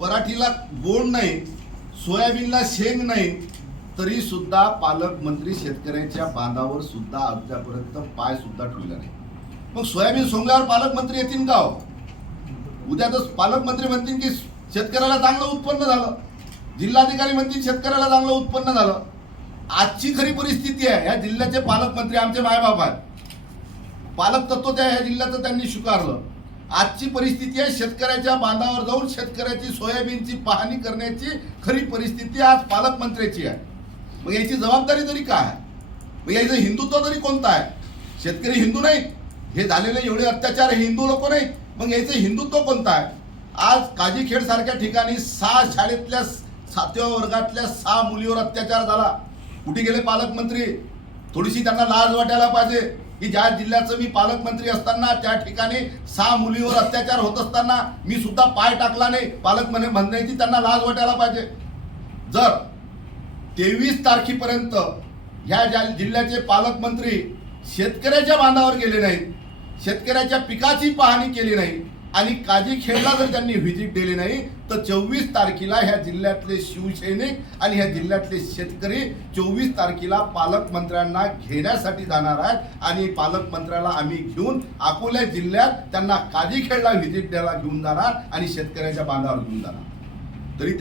पराठीला गोड नाही सोयाबीनला शेंग नाही तरी सुद्धा पालकमंत्री शेतकऱ्यांच्या बांधावर सुद्धा अद्यापर्यंत पाय सुद्धा ठेवला नाही. मग सोयाबीन सोंगल्यावर पालकमंत्री येतील का हो? उद्या तर पालकमंत्री म्हणतील की शेतकऱ्याला चांगलं उत्पन्न झालं. जिल्हाधिकारी म्हणतील शेतकऱ्याला चांगलं उत्पन्न झालं. आजची खरी परिस्थिती आहे ह्या जिल्ह्याचे पालकमंत्री आमचे मायबाप आहेत. पालक तत्व त्या ह्या जिल्ह्याचं त्यांनी स्वीकारलं. आजची परिस्थिती आहे शेतकऱ्याच्या बांधावर जाऊन शेतकऱ्याची सोयाबीनची पाहणी करण्याची खरी परिस्थिती आज पालकमंत्र्याची आहे. मग याची जबाबदारी तरी काय आहे? मग याचं हिंदुत्व तरी कोणतं आहे? शेतकरी हिंदू नाही हे झालेले एवढे अत्याचार हे हिंदू लोक नाही मग याचं हिंदुत्व कोणतं आहे? आज काजीखेड सारख्या ठिकाणी सहा शाळेतल्या सातव्या वर्गातल्या सहा मुलीवर अत्याचार झाला. कुठे गेले पालकमंत्री? थोडीशी त्यांना लाज वाटायला पाहिजे. की ज्या जिल्ह्याचं मी पालकमंत्री असताना त्या ठिकाणी सहा मुलीवर अत्याचार होत असताना मी सुद्धा पाय टाकला नाही. पालकमंत्री म्हणण्याची त्यांना लाज वाटायला पाहिजे. जर तेवीस तारखेपर्यंत ह्या ज्या जिल्ह्याचे पालकमंत्री शेतकऱ्याच्या बांधावर गेले नाहीत शेतकऱ्याच्या पिकाची पाहणी केली नाही आणि काजी खेळला जर त्यांनी व्हिजिट दिली नाही तर चोवीस तारखेला ह्या जिल्ह्यातले शिवसैनिक आणि ह्या जिल्ह्यातले शेतकरी चोवीस तारखेला पालकमंत्र्यांना घेण्यासाठी जाणार आहेत. आणि पालकमंत्र्याला आम्ही घेऊन अकोल्या जिल्ह्यात त्यांना काजी खेळला व्हिजिट द्यायला घेऊन जाणार आणि शेतकऱ्याच्या बांधावर घेऊन जाणार.